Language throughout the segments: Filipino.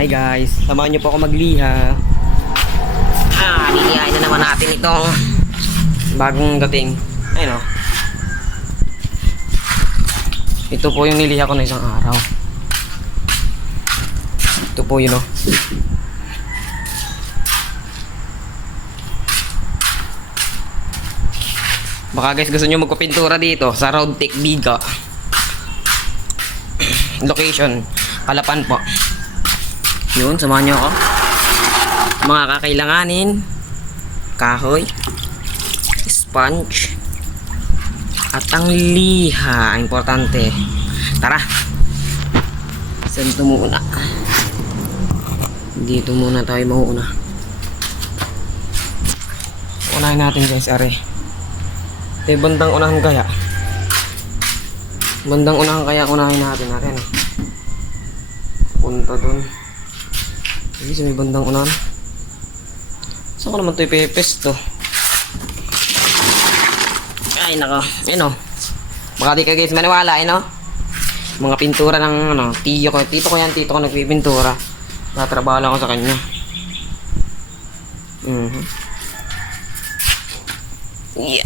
Hi guys, samahan niyo po ako magliha. Lilihain na naman natin itong bagong dating. Ayun o. Ito po yung niliha ko na isang araw. Ito po yun o. Baka guys gusto nyo magpapintura dito sa Roadtech Biga. Location, Palapan po. Yun, samahan nyo ako. Mga kakailanganin: kahoy, sponge, at ang liha. Importante. Tara. Saan ito muna? Dito muna tayo mauuna. Unahin natin guys, are. Bandang unahan kaya. Bandang unahan kaya unahin natin. Punta dun. Sige, sa may bandang unahan. Saan ko naman ito ipepes to? Ay nako. Ayun o. Baka di ka guys maniwala, ayun o. Mga pintura ng tiyo ko. Tito ko nagpipintura. Tatrabaho lang ako sa kanya. Yeah.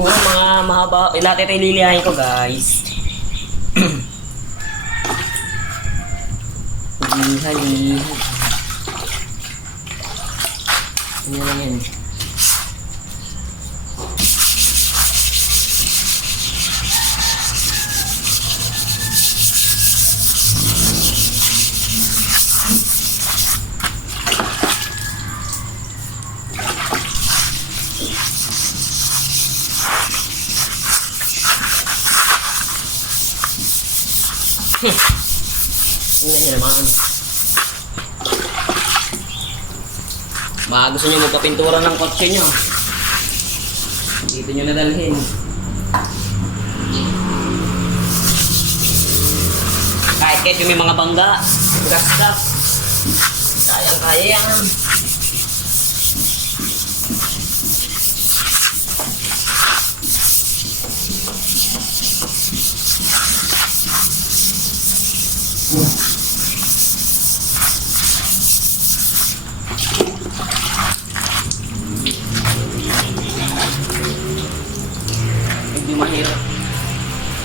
Siguro mga mahaba, lahat ito ililihain ko guys. Liha. Ano lang yan? Tingnan nyo naman. Baka gusto nyo magpapintura ng kotse nyo, dito nyo nadalhin. Kahit yung may mga bangga, gas-gas, kaya yan. Medyo mahirap.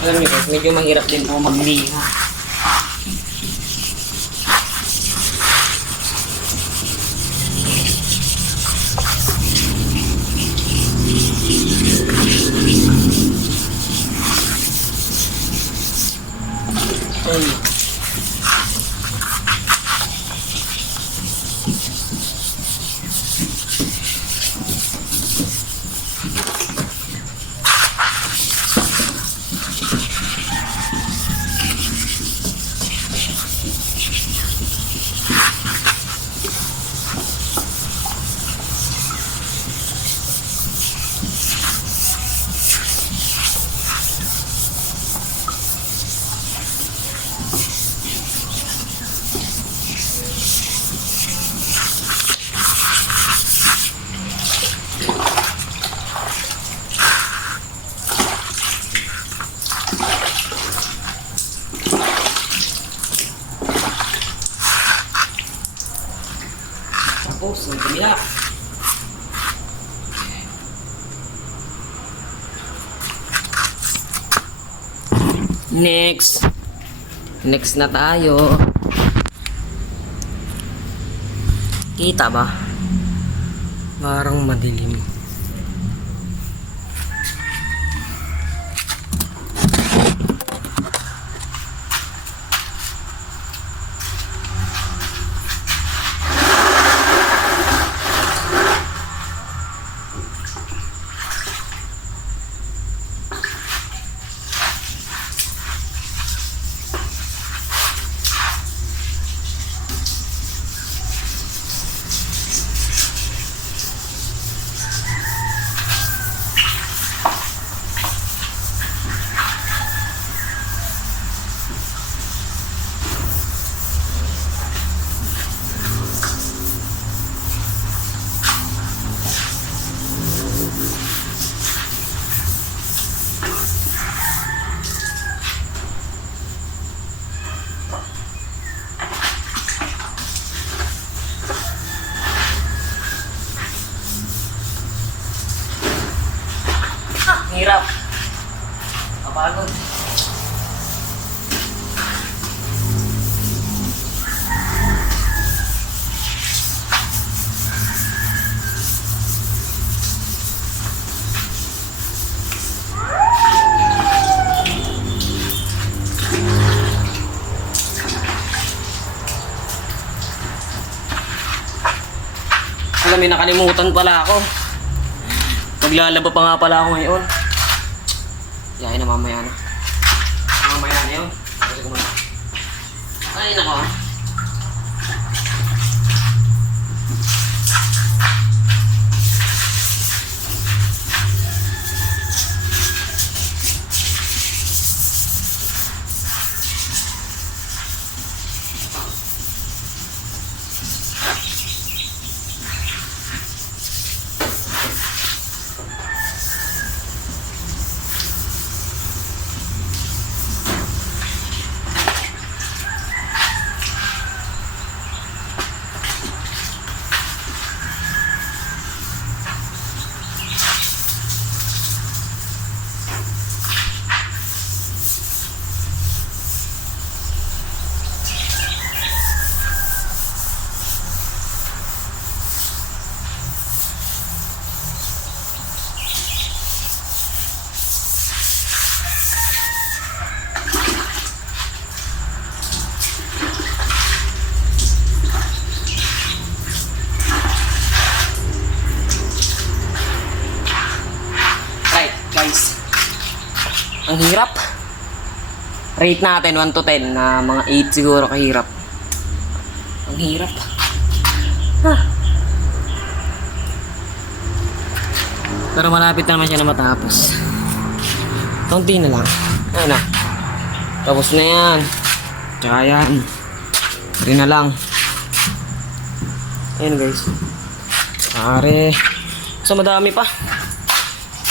Alam niyo guys, medyo mahirap din po magliha. Tapos, ang kabila. Next na tayo. Kita ba? Parang madilim. Hirap. Kapagod. Alam, may nakalimutan pala ako. Maglalaba pa nga pala ako ngayon. Yahin na mamaya na. Mamaya na yun. Ay, nako. Guys, ang hirap. Rate natin 1 to 10 na mga 8 siguro kahirap. Ang hirap. Pero malapit naman siya na matapos. Kaunti na lang. Ayun na. Tapos na yan. Tsaka yan. Rin na lang. Ayun guys. Pare. So madami pa.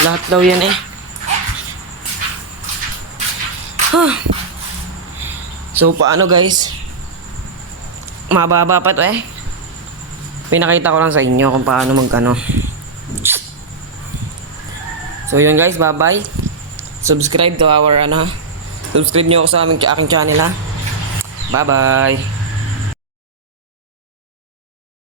Lahat daw yan eh. So paano guys? Mababa pa to eh. Pinakita ko lang sa inyo kung paano magkano. So yun guys, bye bye. Subscribe to our Subscribe nyo ako sa aking channel ha. Bye bye.